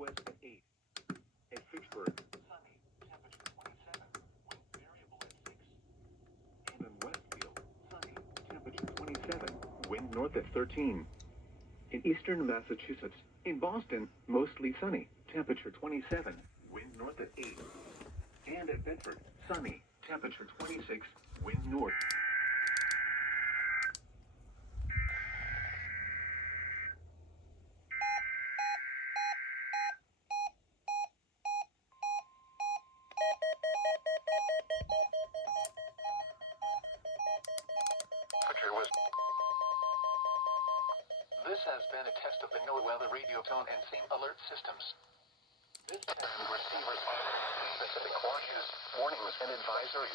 northwest at 8. At Fitchburg, sunny, temperature 27, wind variable at 6. And in Westfield, sunny, temperature 27, wind north at 13. In eastern Massachusetts, in Boston, mostly sunny, temperature 27, wind north at 8. And at Bedford, sunny, temperature 26, wind north. This has been a test of the NOAA weather radio tone and same alert systems. This test receivers specific watches, warnings, and advisories.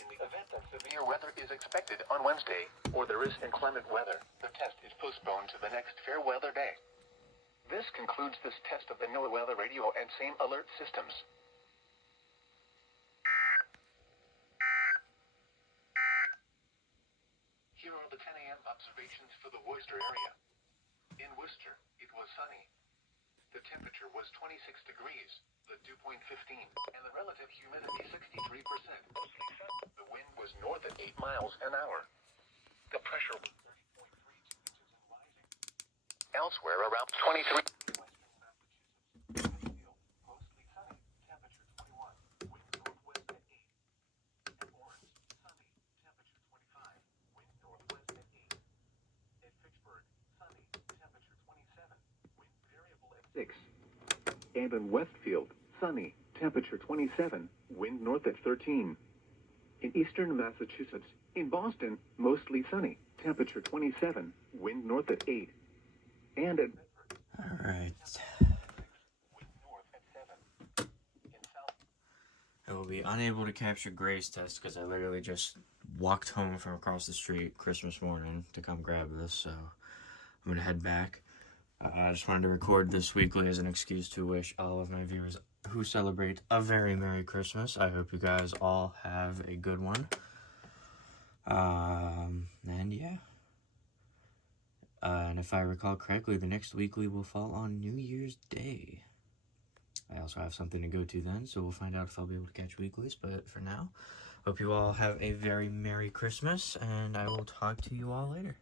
In the event that severe weather is expected on Wednesday, or there is inclement weather, the test is postponed to the next fair weather day. This concludes this test of the NOAA weather radio and same alert systems. Here are the 10 a.m. observations for the Worcester area. In Worcester, it was sunny. The temperature was 26 degrees, the dew point 15, and the relative humidity 63%. The wind was north at 8 miles an hour. The pressure was 30.32 inches and rising. Elsewhere, around 23. Mostly sunny, temperature 21, wind northwest at 8. At Orange, sunny, temperature 25, wind northwest at 8. At Fitchburg, sunny, temperature 27, wind variable at 6. And in Westfield, sunny, temperature 27, wind north at 13. In eastern Massachusetts, in Boston, mostly sunny, temperature 27, wind north at 8. And at Bedford, All right. wind north at 7. In South, I will be unable to capture Gray's test because I literally just walked home from across the street Christmas morning to come grab this, so I'm going to head back. I just wanted to record this weekly as an excuse to wish all of my viewers who celebrate a very Merry Christmas. I hope you guys all have a good one. And yeah. And if I recall correctly, the next weekly will fall on New Year's Day. I also have something to go to then, so we'll find out if I'll be able to catch weeklies. But for now, hope you all have a very Merry Christmas, and I will talk to you all later.